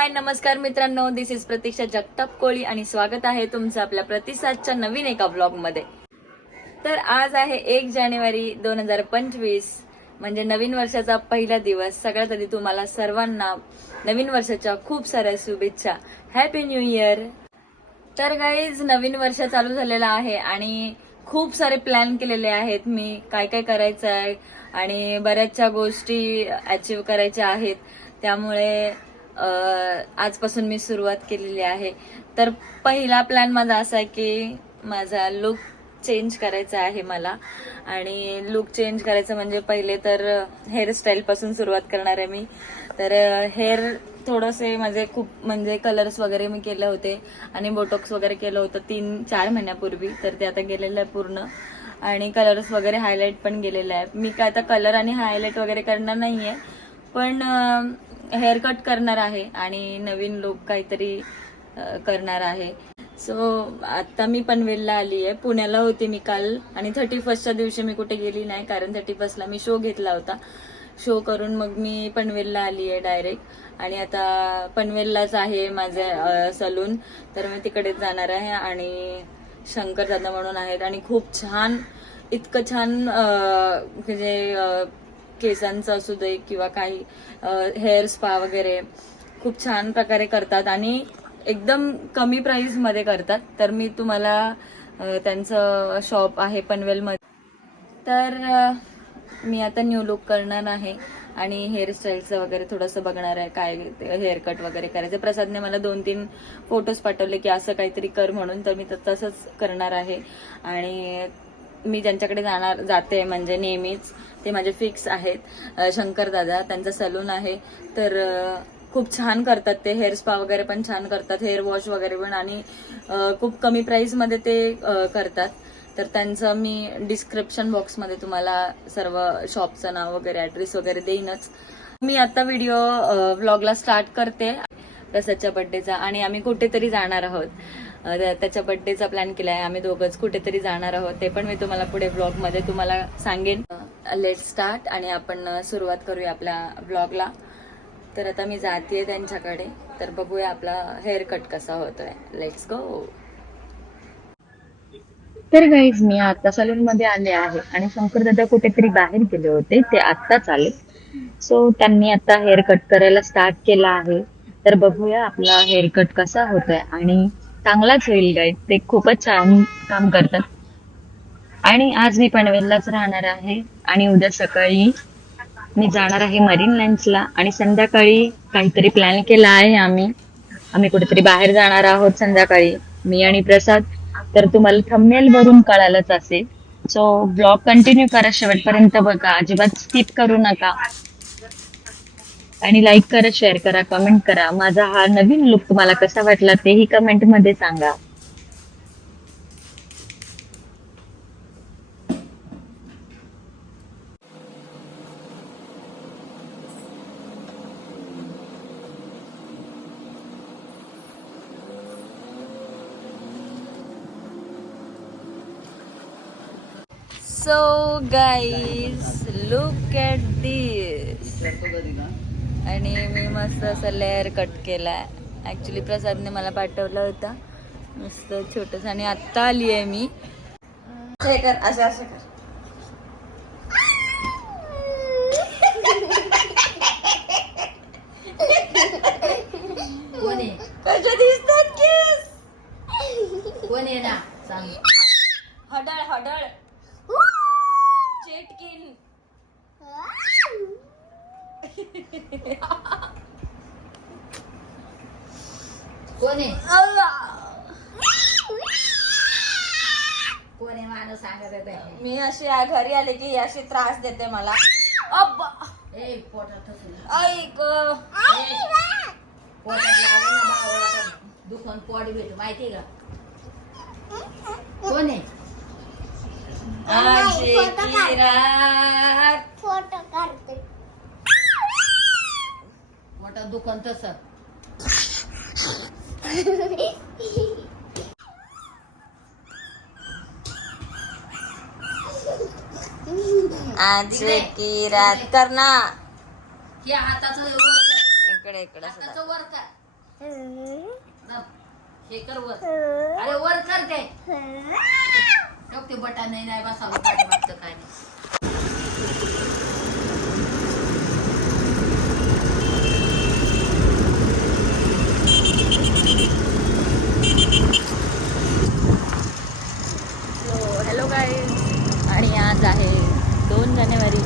हाय नमस्कार मित्रांनो, दिस इज प्रतीक्षा जगताप कोळी आणि स्वागत आहे तुमचं आपल्या प्रतिसादच्या नवीन एका ब्लॉग मध्ये। तर आज आहे 1 जानेवारी 2025 म्हणजे नवीन वर्षाचा पहिला दिवस। सगळ्यात आधी तुम्हाला सर्वांना नवीन वर्षाच्या खूप साऱ्या शुभेच्छा, हॅपी न्यू इयर। तर गाईज नवीन वर्ष चालू झालेलं आहे आणि खूप सारे प्लॅन केलेले आहेत मी, काय काय करायचं आहे आणि बऱ्याचशा गोष्टी अचीव करायच्या आहेत। त्यामुळे आजपासून मी सुरुवात केलेली आहे। तर पहिला प्लॅन माझा असा आहे की माझा लुक चेंज करायचा आहे मला, आणि लुक चेंज करायचं म्हणजे पहिले तर हेअरस्टाईल पासून सुरुवात करणार आहे मी। तर हेअर थोडेसे माझे खूप म्हणजे कलर्स वगैरे मी केले होते आणि बोटॉक्स वगैरे केलं होतं 3-4 महिन्यापूर्वी, तर ते आता गेलेलं आहे पूर्ण। आणि कलर्स वगैरे हायलाइट पण गेलेलं आहे। मी काय आता कलर आणि हायलाइट वगैरे करणार नाहीये, पण हेअर कट करणार आहे आणि नवीन लुक काहीतरी करणार आहे। सो आता मी पनवेलला आली आहे। पुण्याला होते मी काल आणि 31च्या दिवशी मी कुठे गेली नाही, कारण 31ला मी शो घेतला होता। शो करून मग मी पनवेलला आली आहे डायरेक्ट, आणि आता पनवेललाच आहे माझे सलून, तर मी तिकडेच जाणार आहे। आणि शंकर दादा म्हणून आहेत आणि खूप छान, इतकं छान म्हणजे केसांचं असू दे किंवा काही हेअर स्पा वगैरे खूप छान प्रकारे करतात आणि एकदम कमी प्राइस मध्ये करतात। तर मी तुम्हाला त्यांचं शॉप आहे पनवेलमध्ये, तर मी आता न्यू लुक करणार आहे आणि हेअरस्टाईलचं वगैरे थोडंसं बघणार आहे, काय हेअर कट वगैरे करायचं। प्रसादने मला 2-3 फोटोज पाठवले की असं काहीतरी कर म्हणून, तर मी तसंच करणार आहे। आणि मी ज्यांच्याकडे जाते म्हणजे नेहमीच, ते माझे फिक्स आहेत, शंकर दादा, त्यांचा सलून आहे। तर खूप छान करतात ते, हेअर स्पा वगैरे पण छान करतात, हेअर वॉश वगैरे पण, आणि खूप कमी प्राइस मध्ये ते करतात। तर त्यांचं मी डिस्क्रिप्शन बॉक्समध्ये तुम्हाला सर्व शॉपचं नाव वगैरे ऍड्रेस वगैरे देईनच। मी आता व्हिडिओ व्लॉगला स्टार्ट करते प्रसादच्या बर्थडेचा, आणि आम्ही कुठेतरी जाणार आहोत। त्याच्या बर्थडेचा प्लॅन केला आहे, आम्ही दोघंच कुठेतरी जाणार आहोत, ते पण मी तुम्हाला पुढे ब्लॉगमध्ये तुम्हाला सांगेन। लेट स्टार्ट, आणि आपण सुरुवात करूया आपल्या ब्लॉगला। तर आता मी जाते त्यांच्याकडे, तर बघूया आपला हेअर कट कसा होतोय। Let's go. तर गाईज मी आता सलून मध्ये आले आहे आणि शंकर दादा कुठेतरी बाहेर गेले होते, ते आत्ताच आले। सो त्यांनी आता हेअर कट करायला स्टार्ट केला आहे, तर बघूया आपला हेअर कट कसा होतोय। आणि चांगलाच होईल गाईज, ते खूपच छान काम करतात। आणि आज मी पनवेललाच राहणार आहे आणि उद्या सकाळी मी जाणार आहे मरीन लाईन्सला, आणि संध्याकाळी काहीतरी प्लॅन केला आहे आम्ही कुठेतरी बाहेर जाणार आहोत संध्याकाळी, मी आणि प्रसाद। तर तुम्हाला थंबनेल वरून कळालंच असेल। सो ब्लॉग कंटिन्यू करा, शेवटपर्यंत बघा, अजिबात स्किप करू नका। आणि लाईक करा, शेअर करा, कमेंट करा। माझा हा नवीन लुक तुम्हाला कसा वाटला तेही कमेंट मध्ये सांगा। सो गाईज लुक ॲट दिस, आणि मी मस्त असं लेअर कट केलाय। ऍक्च्युली प्रसादने मला पाठवलं होता मस्त छोटस, आणि आत्ता आली आहे मी। हे कर, असं असं कर। कशा दिसतात केस? कोण आहे ना सांग? हडळ हडळ चेटकिन। कोण आहे? कोण आहे माणूस सांगत आहे? मी अशी घरी आले की अशी त्रास देते मला। अब्बा ए पोटात ऐक, पोटात लागलं ना भावाला दुखून पोट भेटू, माहिती का? कोण आहे? आजी की रात फोटो काढते। पोटात दुखून तसं आज की रात करना हे हाताचं वर कर. इकडे इकडे हाताचं वर कर. शेकर वर. अरे वर कर ते. टोक ते बटन नाही बसावं पाठीमागचं काय नाही. हॅलो गाईज, आणि आज आहे 2 जानेवारी.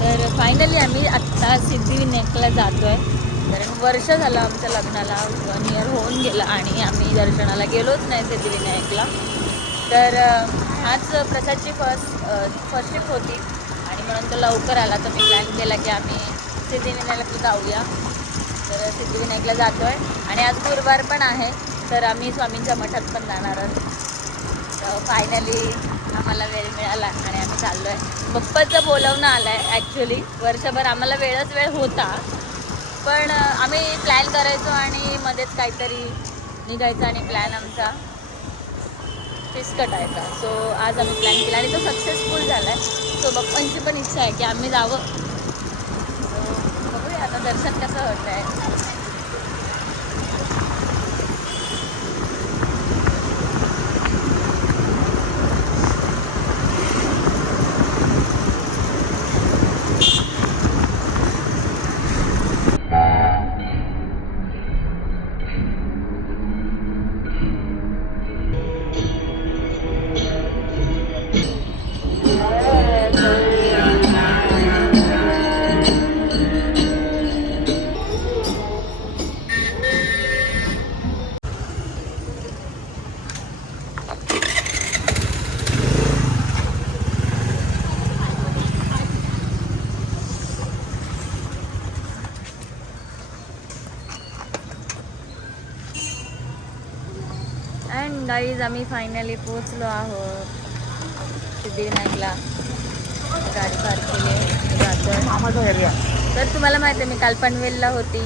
तर फायनली आम्ही आत्ता सिद्धिविनायकला जातो आहे. कारण वर्ष झालं आमच्या लग्नाला, 1 इयर होऊन गेलं आणि आम्ही दर्शनाला गेलोच नाही सिद्धिविनायकला. तर आज प्रसादची फर्स्ट ट्रिप होती आणि म्हणून तो लवकर आला, तर मी प्लॅन केला की आम्ही सिद्धिविनायकला जाऊया. तर सिद्धिविनायकला जातो आहे आणि आज गुरुवार पण आहे, तर आम्ही स्वामींच्या मठात पण जाणार आहोत. फायनली आम्हाला वेळ मिळाला आणि आम्ही चाललो आहे. बप्पाचं बोलवणं आलं आहे. ॲक्च्युली वर्षभर आम्हाला वेळ होता, पण आम्ही प्लॅन करायचो आणि मध्येच काहीतरी निघायचं आणि प्लॅन आमचा फिसकटायचा. सो आज आम्ही प्लॅन केला आणि तो सक्सेसफुल झाला आहे. सो बप्पांची पण इच्छा आहे की आम्ही जावं. सो बघूया आता दर्शन कसं होतं आहे. अँड गाईज, आम्ही फायनली पोचलो आहोत सिद्धिविनायकला. गाडी पार्क केली आहे, जातो. तर तुम्हाला माहिती आहे मी काल पनवेलला होती,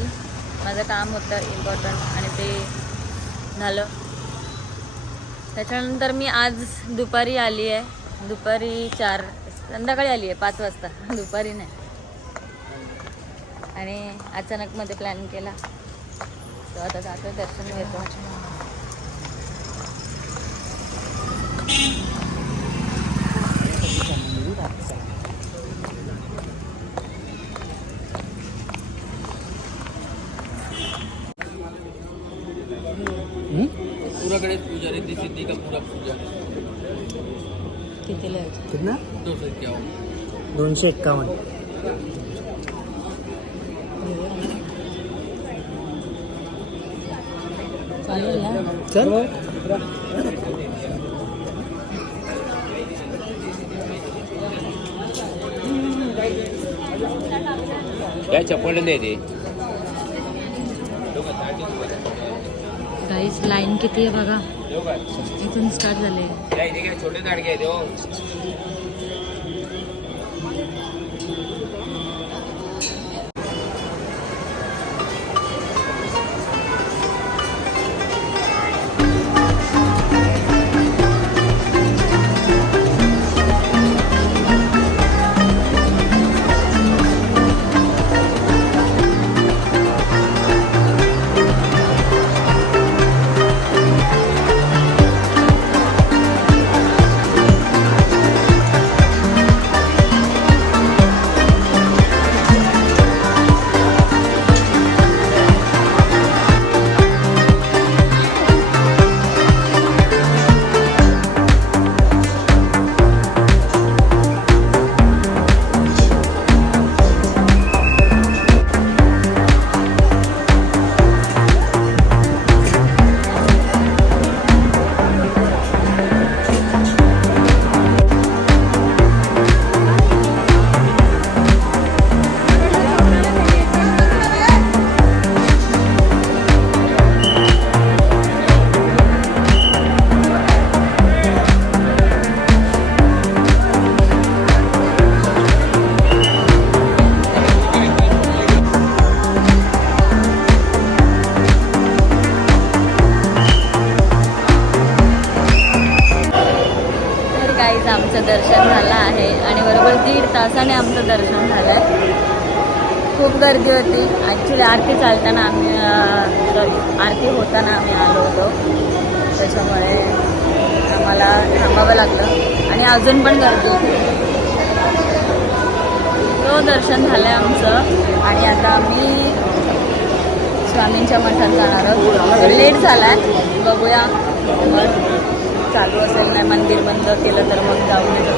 माझं काम होतं इम्पॉर्टंट आणि ते झालं. त्याच्यानंतर मी आज दुपारी आली आहे, दुपारी 4 संध्याकाळी आली आहे 5 वाजता, दुपारी नाही. आणि अचानक मध्ये प्लॅन केला, तो आता जातो, दर्शन घेतो. पूरा गणेश पूजा रिद्धि सिद्धि का पूरा पूजा कितीला कितना 251. 251. चालेल ना? चल काय चप्पल दे दे. गाईस लाईन किती आहे बघा, इथून स्टार्ट झाले. छोटे दाडगे देव. आमचं दर्शन झालं आहे आणि बरोबर 1.5 तासाने आमचं दर्शन झालं आहे. खूप गर्दी होती. ॲक्च्युली आरती चालताना आम्ही आरती होताना आम्ही आलो होतो, त्याच्यामुळे आम्हाला थांबावं लागलं आणि अजून पण गर्दी होती. तो दर्शन झालं आहे आमचं आणि आता आम्ही स्वामींच्या मठात जाणार आहोत. लेट झाला आहे, बघूया मग चालू असेल नाही मंदिर बंद केलं तर मग जाऊ नये.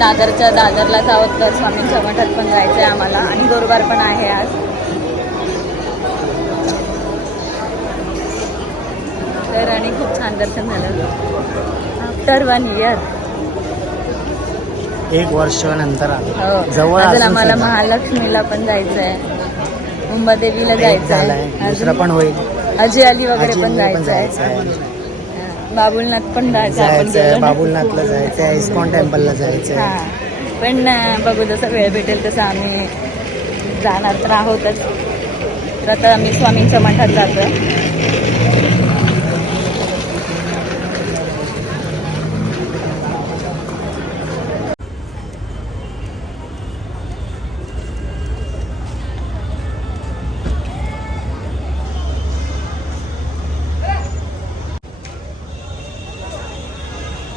दादरलाच आहोत तर स्वामींच्या मठात पण जायचं आहे आम्हाला आणि गुरुवार पण आहे आज. तर आणि खूप छान दर्शन झालं आफ्टर 1 year. 1 वर्ष नंतर हो, जवळ अजून असून आम्हाला सुद्धा. महालक्ष्मीला पण जायचं आहे, मुंबादेवीला एक जायचं झालाय, आहे, दुसरं पण होईल. अजय अली वगैरे पण अजिंठा पण जायचं जायचं आहे, आहे. बाबुलनाथ पण जायचं आहे. आपण जायचंय, गेलो नाही. बाबुलनाथला जायचंय, इस्कॉन टेम्पलला जायचंय. हां, पण बघू जसं वेळ भेटेल तसं आम्ही जाणार तर आहोतच. तर आता आम्ही स्वामींच्या मठात जातो.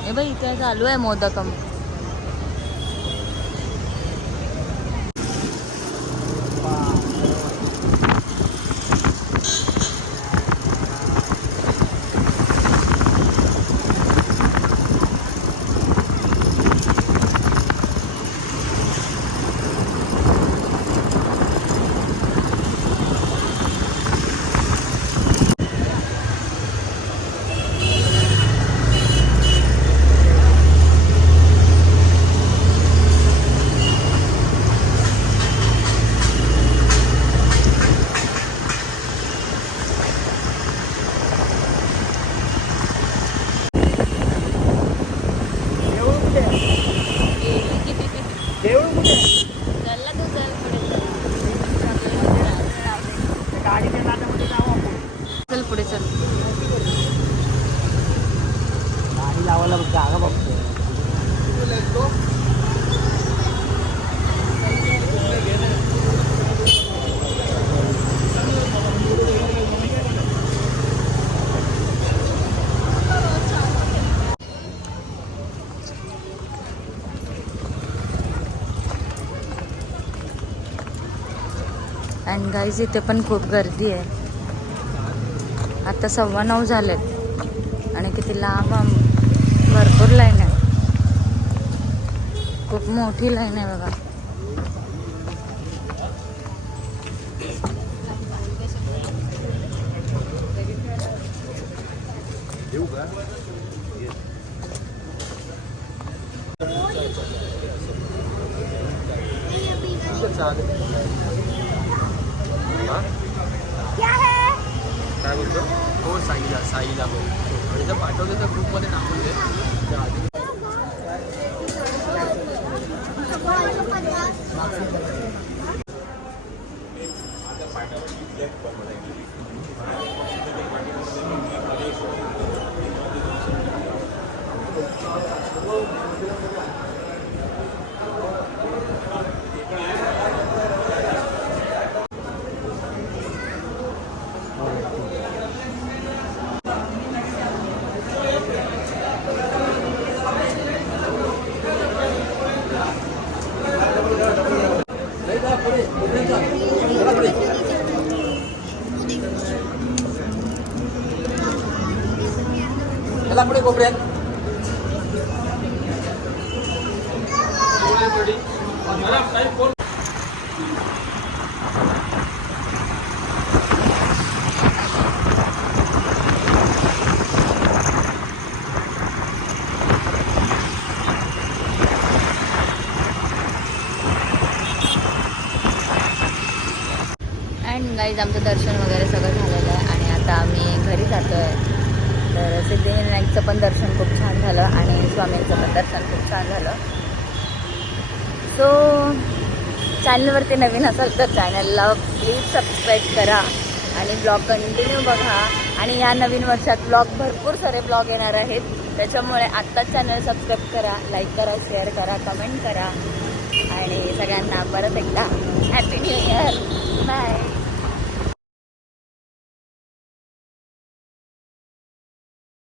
हे बघ इथे चालू आहे मोदकम. चल पुढे चल. गाडी लावायला जागा बघतो. अँड गाईज इथे पण खूप गर्दी आहे. आता 9:15 झालेत आणि किती लांब भरपूर लाईन आहे, खूप मोठी लाईन आहे बघा. काय बोलतो हो साईला हो आणि जर पाठवलं तर ग्रुपमध्ये टाकून दे. चला पुढे कोपऱ्यात. अँड गाईज आमचं दर्शन वगैरे सगळं झालेलं आहे आणि आता आम्ही घरी जातो आहे. तर सिद्धिविनायकचं पण दर्शन खूप छान झालं आणि स्वामींचं पण दर्शन खूप छान झालं. सो चॅनलवरती नवीन असाल तर चॅनलला प्लीज सबस्क्राईब करा आणि ब्लॉग कंटिन्यू बघा. आणि या नवीन वर्षात भरपूर सारे ब्लॉग येणार आहेत, त्याच्यामुळे आत्ताच चॅनल सबस्क्राईब करा, लाईक करा, शेअर करा, कमेंट करा आणि सगळ्यांना परत एकदा हॅपी न्यू इयर. बाय.